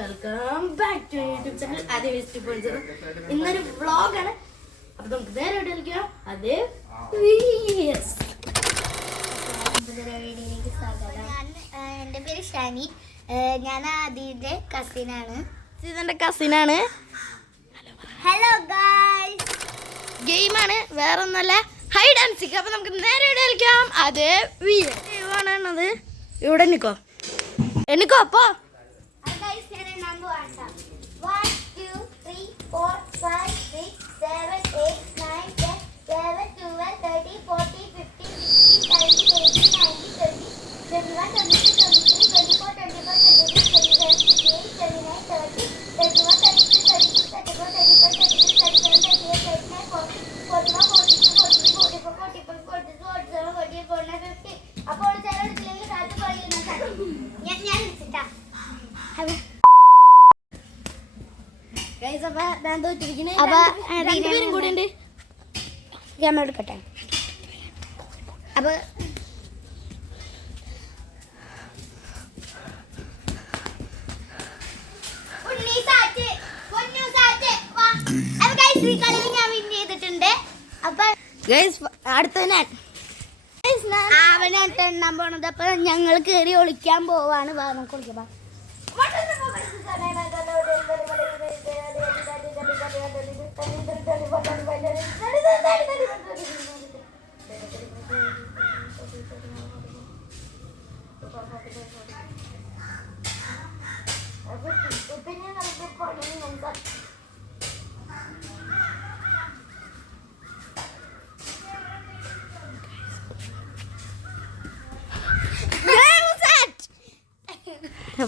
Welcome back to YouTube channel ആദ്യ waste point. ഇന്നൊരു വ്ളോഗാണ്. അപ്പൊ നമുക്ക് നേരെ കളിക്കാം. അത് എൻ്റെ പേര് ഷാനി. ഞാൻ ആദിയുടെ കസിനാണ്. ഇതെന്റെ കസിനാണ്. Hello guys. ഗെയിമാണ്, വേറെ ഒന്നല്ല, ഹൈഡ് ആൻഡ് സീക്ക്. അപ്പൊ നമുക്ക് നേരെ കളിക്കാം. അത് ആണത്. ഇവിടെ നിക്കോ എനിക്കോ അപ്പോ 2 കൂടെ ഉണ്ട്. ക്യാമറ എടുക്കട്ടെ. അപ്പൊ ഞാൻ വിൻ ചെയ്തിട്ടുണ്ട്. അപ്പൊ അവനാണ് എണ്ണാൻ പോണത്. അപ്പൊ ഞങ്ങൾ കയറി ഒളിക്കാൻ പോവാണ്. നമുക്ക് ഒളിക്കാം.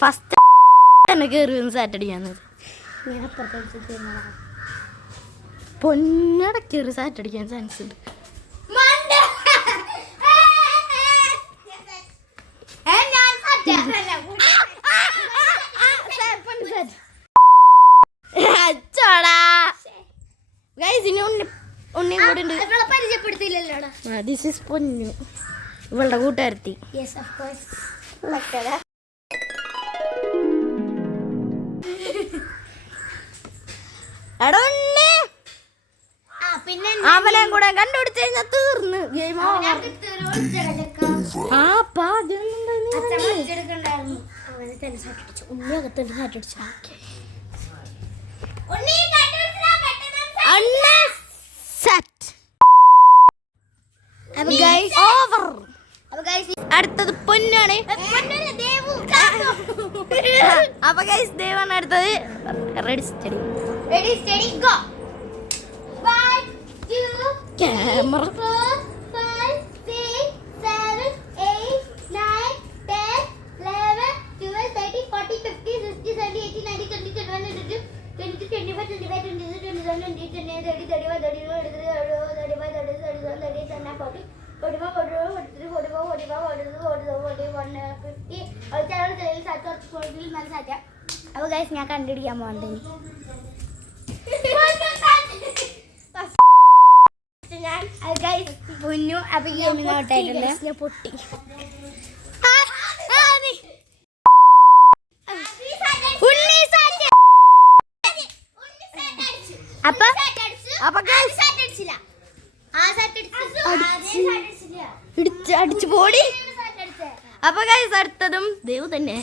ഫസ്റ്റ് തന്നെ കയറി സാറ്റടിക്കാന്ന് പൊന്നട കയറി സാറ്റടിക്കാൻ ചാൻസ് ഉണ്ട്. പരിചയപ്പെടുത്തില്ലല്ലോ. ദിസ് ഈസ് പൊന്നു, ഇവളുടെ കൂട്ടുകാരത്തി. പിന്നെ അവനെ കൂടെ കണ്ടുപിടിച്ച് കഴിഞ്ഞാൽ തീർന്ന് ഗെയിം. അടുത്തത് പൊന്നാണ്. അപ്പൊ ഗൈസ് ദേവാണ് അടുത്തത്. Ready steady go. ക്യാമറ 4, 5, 6, 7, 8, 9, 10, 11, 12, 13, 14, 15, 16, 17, 18, 19, 20, 21, 22, 23, 24, 25, 26, 27, 28, 29, 30, 31, 32, 33, 35, 36, 37, 38, 39, 40, 41, 42, 43, 44, 45, 46, 47, 48, 50. അപ്പൊ ഗൈസ് ഞാൻ കണ്ടുപിടിക്കാൻ പോകണ്ടേ. പൊന്നു അപ്പൊ ഗെയിമിനോട്ടായിട്ടുണ്ട്. പൊട്ടി. അടിച്ചു പോടി. അപ്പൊ ഗൈസ് അടുത്തതും ദേവ് തന്നെ.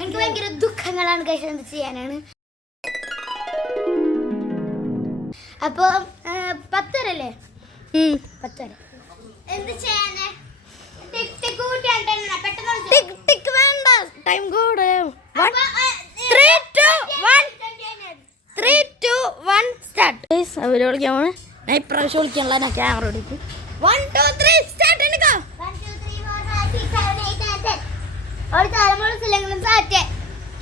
എനിക്ക് ഭയങ്കര ദുഃഖങ്ങളാണ് ഗൈസ്. എന്ത് ചെയ്യാനാണ്. അപ്പൊ 10 വരല്ലേ? 10 വരെ എന്ത് ചെയ്യാനേ? വേണ്ട, ടൈം കൂടെ. 3, 2, 1 സ്റ്റാർട്ട്. അവര് വിളിക്കാൻ പോണേ. ഞാൻ ഇപ്രാവശ്യം വിളിക്കാനുള്ള ഞാൻ ക്യാമറ എടുക്കും. 1, 2, 3 സ്റ്റാർട്ട്. എടുക്കാം. 1, 2, 3, 4, 5, 6, 7, 8, 9, 10. ഒരു തലമുറ സിലെങ്കിലും സാറ്റ്.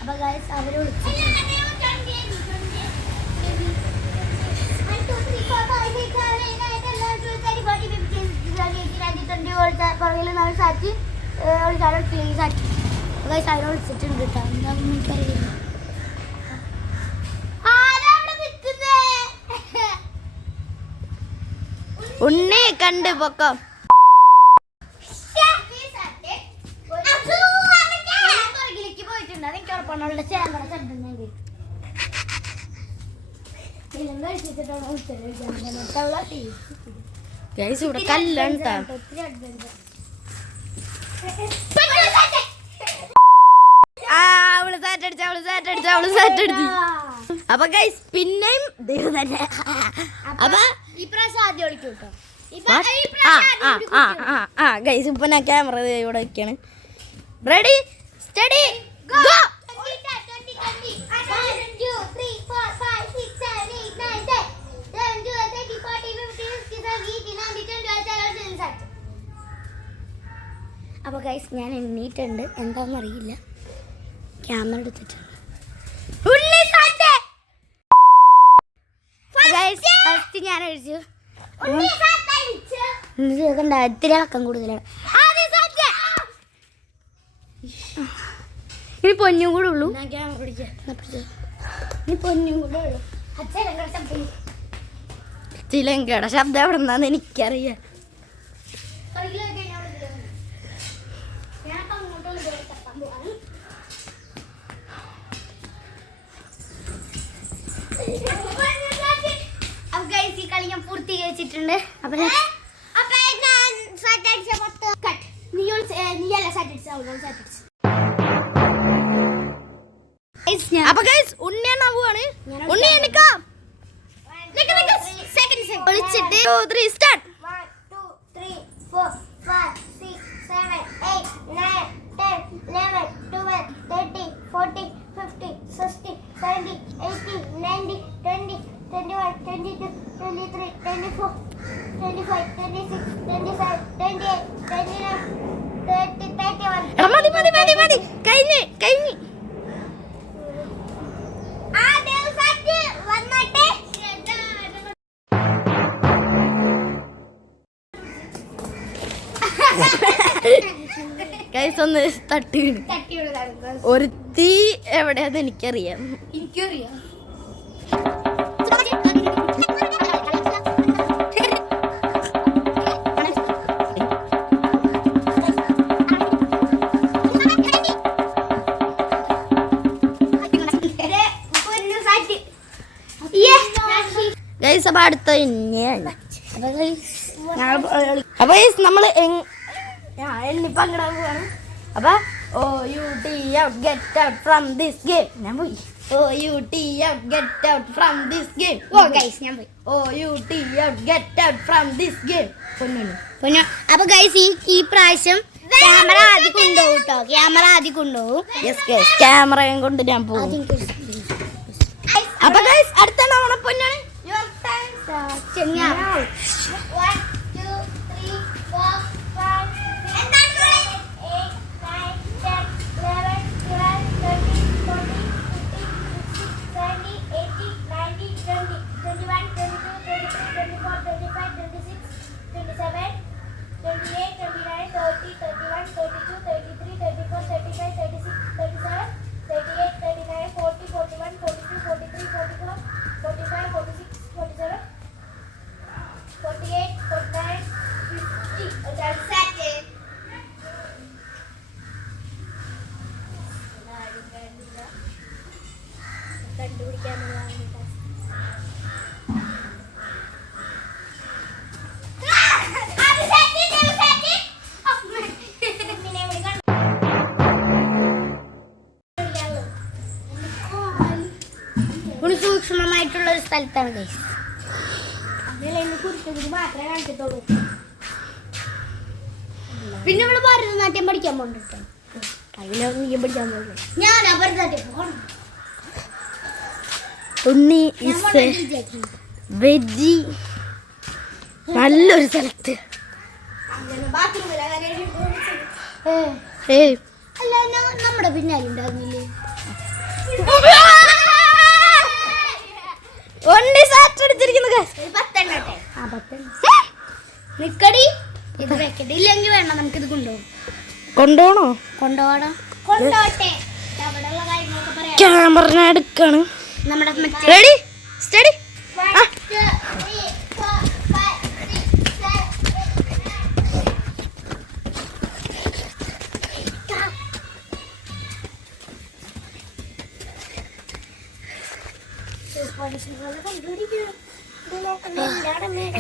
അപ്പൊ ഗൈസ് അവര് വിളിച്ചു. 1, 2, 3, 4, 5, 6, 7, 8, 9, 10, 11, 12, 13, 14, 15, 16, 17, 18, 19, 20 പുറകിൽ നമ്മൾ സാറ്റ് വിളിച്ചാലും ക്ലീൻ സാറ്റ്. ഗൈസ് അവരെ വിളിച്ചിട്ടുണ്ട് കേട്ടോ. എന്താ എനിക്കറിയില്ല. ഉണ്ണി കണ്ട് പൊക്കം. പോയിട്ടുണ്ട്. കുഴപ്പമുള്ള ചേമ്പറ ശബ്ദം ഞാൻ കേട്ടു. ഗൈസ് ഇവിടെ കല്ലുണ്ടാ. അവള് സാറ്റടിച്ചു. അപ്പൊ ഗൈസ് പിന്നെയും ദൈവം തന്നെ. അപ്പൊ ഇപ്രാവശ്യം ആദ്യം വിളിക്കും കേട്ടോ. ഗൈസ് ഇപ്പൊ ഞാൻ ക്യാമറ ഇവിടെ വെക്കാണ്. Ready steady go. 1, 2, 3, 4, 5, 6, 7, 8, 9, 10, 11, 12, 13, 14, 15, 16, 17, 18, 19, 20, 21, 22, 23, 24, 25, 26. അപ്പൊ ഗൈസ് ഞാൻ എണ്ണീറ്റുണ്ട്. എന്താണെന്നറിയില്ല. ക്യാമറ എടുത്തിട്ടുണ്ട്. ഫസ്റ്റ് ഞാൻ അഴിച്ചു. കണ്ട ഇത്തിരി ഇളക്കം കൂടുതലാണ്. ഇനി പൊന്നും കൂടെ ഉള്ളൂ. ഇനി പൊന്നും കൂടെ ഉള്ളൂ. ചിലങ്കയുടെ ശബ്ദം എവിടെ നിന്നാന്ന് എനിക്കറിയാം. കളി ഞാൻ പൂർത്തീകരിച്ചിട്ടുണ്ട്. അപ്പൊ അപ്പൊ ഗൈസ് ഉണ്ണിയാണ് പോവാണ്. ഉണ്ണി എണ്ണിക്കാം. വിളിച്ചിട്ട് 2, 3 സ്റ്റാർട്ട്. 1, 2, 3, 4, 5, 6, 7, 8, 9, 10, 11, 12, 13, 14, 15, 16, 17, 18, 19, 20, 21, 22, 23, 24, 25, 26, 27, 28, 29, 30, 31. മതി കഴിഞ്ഞ് ആ ദിവസമായിട്ട് വന്നട്ടെ. ഗൈസ് ഒന്ന് തട്ടി ഒരു തീ എവിടെയാന്ന് എനിക്കറിയാം. ഗൈസ് അപ്പൊ അടുത്ത തന്നെയാണ്. അപ്പൊ ഗൈസ് നമ്മള് എണ്ണി പങ്കിടാൻ പോവാണ്. അപ്പൊ OUT out get out from this game. ഞാൻ പോയി. OUT out get out from this game. ഞാൻ പോയി. OUT out get out from this game. പൊന്നു. അപ്പൊ ഗൈസ് ഈ പ്രാവശ്യം ക്യാമറ ആദ്യം കൊണ്ടുപോകും കേട്ടോ. ക്യാമറ ആദ്യം കൊണ്ടുപോകും. യെസ് ഗൈസ് ക്യാമറയും കൊണ്ട് ഞാൻ പോകും. അപ്പൊ ഗൈസ് അടുത്ത നമ്മളെ പൊന്നാണ്. Your time starts now. 1, 2, 3, 4, 5, 6, 7, 8, 9, 10, 11, 12, 13, 14, 15, 16, 17, 18, 19, 20, 21, 22, 23, 24, 25, 26, 27, 28, 29, 30, 31, 32, 33, 34, 35, 36, 37, 38, 39, 40, 41, 42, 43, 44, 45, 46, 47, 48, 49, 50. That's second. സൂക്ഷ്മമായിട്ടുള്ള ഒരു സ്ഥലത്താണ് ഗൈസ്. മാത്രമേ കാണിക്കത്തുള്ളൂ. പിന്നെ നമ്മള് ഭരതനാട്യം പഠിക്കാൻ പോകണ്ടോ? അതിനും പഠിക്കാൻ പോകുന്നു. ഞാൻ ഭരതനാട്യം പോകണം. ഉണ്ണി ഇസ് വെജി നല്ലൊരു സ്ഥലത്ത്. അല്ല നമ്മുടെ പിന്നാലെ ഉണ്ടാകുന്നില്ലേ? ഉണ്ണി സാറ്റടിച്ചിരിക്കുന്നു. നിക്കടി ഇത് വെക്കട്ടെ. ഇല്ലെങ്കിൽ വേണം നമുക്കിത് കൊണ്ടുപോകണോ? കൊണ്ടുപോകണം. കൊണ്ടോട്ടെ. അവിടെയുള്ള കാര്യങ്ങളൊക്കെ പറയാം. ക്യാമറ എടുക്കാണ്. നമ്മുടെ റെഡി സ്റ്റഡി.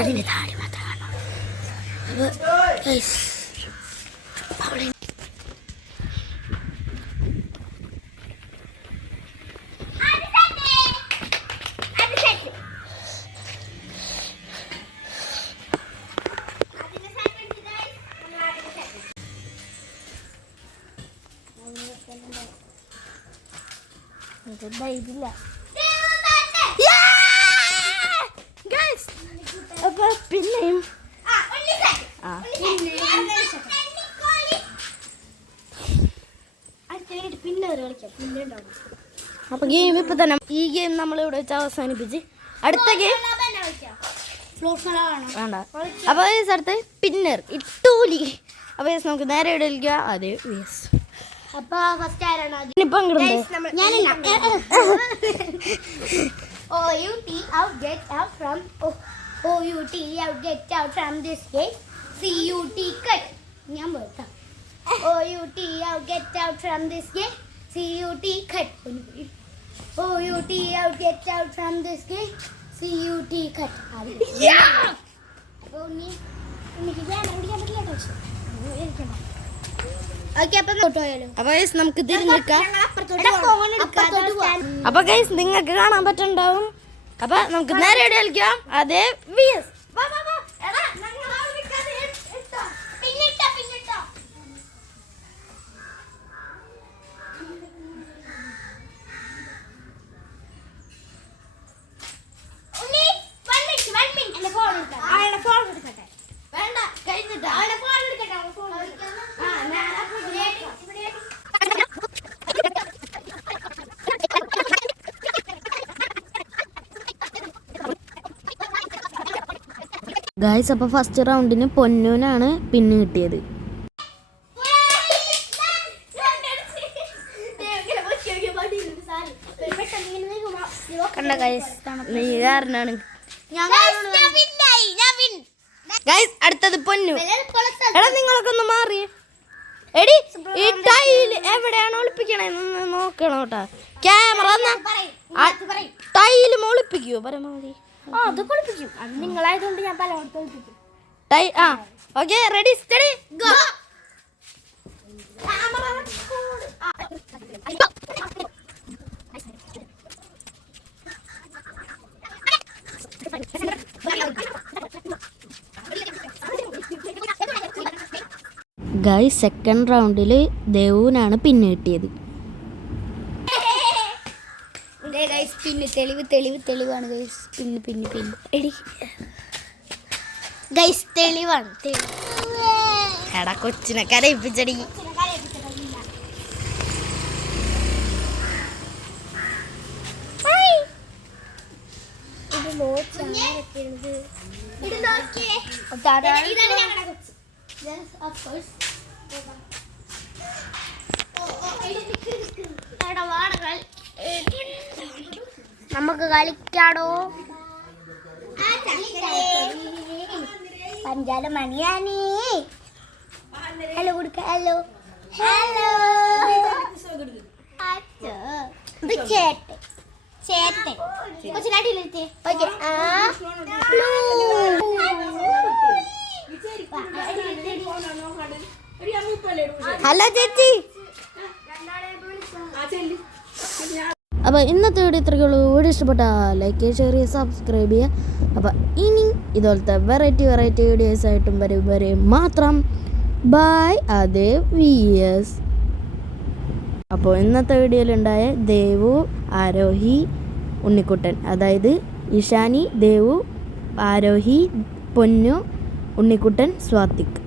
അതിന്റെ താടി മാത്രമാണ്. ഇതില്ല. അപ്പൊ പിന്നെയും പിന്നെ കളിക്കാം. പിന്നെ ഉണ്ടാവും. അപ്പൊ ഗെയിം ഇപ്പൊ തന്നെ ഈ ഗെയിം നമ്മൾ ഇവിടെ വെച്ച് അവസാനിപ്പിച്ച് അടുത്ത ഗെയിം വേണ്ട. അപ്പൊ അടുത്ത് പിന്നർ ഇട്ടൂലി. അപ്പൊ നമുക്ക് നേരെ ഇവിടെ കളിക്കുക. അതെ യെസ്. അപ്പൊ ഫസ്റ്റ് ആരാണ്? ഇപ്പൊ അങ്ങോട്ട് out, get out from OUT out, get out from this gate. CUT cut. ഞാൻ പോട്ടാ. OUT out, get out from this gate. CUT cut. OUT out, get out from this gate. CUT cut. അപ്പോൾ എനിക്ക് camera പിടിക്കാൻ പറ്റില്ല കേട്ടോ. Okay, അപ്പൊ പോയാലോ. അപ്പൊ നമുക്ക് തിരിഞ്ഞിക്കാം. അപ്പുറത്തോട്ട് പോവാം. അപ്പൊ ഗൈസ് നിങ്ങൾക്ക് കാണാൻ പറ്റുന്നുണ്ടാവും. അപ്പൊ നമുക്ക് നേരെ ഇവിടെ കളിക്കാം. അതെ വിഎസ്. വേണ്ട കഴിഞ്ഞിട്ടാ ഗായ്സ്. അപ്പോൾ ഫസ്റ്റ് റൗണ്ടിന് പൊന്നൂനാണ് പിന്നെ കിട്ടിയത്. കണ്ട ഗായ്സ്, നീ കാരണമാണ്. ഗായ്സ് അടുത്തത് പൊന്നു. എടാ നിങ്ങളൊക്കെ ഒന്ന് മാറി. എടി ഈ ടൈൽ എവിടെയാണ് ഒളിപ്പിക്കണേന്ന് നോക്കണം കേട്ടാ. ക്യാമറ ടൈല് ഒളിപ്പിക്കുവോ പരമാവധി? അത് കുളിപ്പിക്കും. അത് നിങ്ങളായതുകൊണ്ട് ഞാൻ പല കുളിപ്പിക്കും. Okay ready steady go. Guys second റൗണ്ടിൽ ദേവുവിനാണ് പിന്നെ കിട്ടിയത്. പിന്നെ തെളിവാണ് ഗൈസ്. പിന്നെ എടി ഗൈസ് തെളിവാണ്. എടാ കൊച്ചിനെ കരയിപ്പിച്ചടി. നമുക്ക് കളിക്കാടോ. പഞ്ചാല മണിയാണി. ഹലോ കൊടുക്ക. ഹലോ ചേട്ടൻ കൊച്ചിനാട്ടിലെത്തി. ഓക്കെ. ഹലോ ചേച്ചി. അപ്പോൾ ഇന്നത്തെ വീഡിയോ ഇത്രയ്ക്കുള്ളൂ. വീഡിയോ ഇഷ്ടപ്പെട്ടാൽ ലൈക്ക് ചെയ്യുക, ഷെയർ ചെയ്യുക, സബ്സ്ക്രൈബ് ചെയ്യുക. അപ്പോൾ ഇനി ഇതുപോലത്തെ വെറൈറ്റി വീഡിയോസ് ആയിട്ടും വരെ മാത്രം ബൈ. അതേ വിഎസ്. അപ്പോൾ ഇന്നത്തെ വീഡിയോയിലുണ്ടായ ദേവു, ആരോഹി, ഉണ്ണിക്കുട്ടൻ, അതായത് ഇഷാനി, ദേവു, ആരോഹി, പൊന്നു, ഉണ്ണിക്കുട്ടൻ, സ്വാതിക്.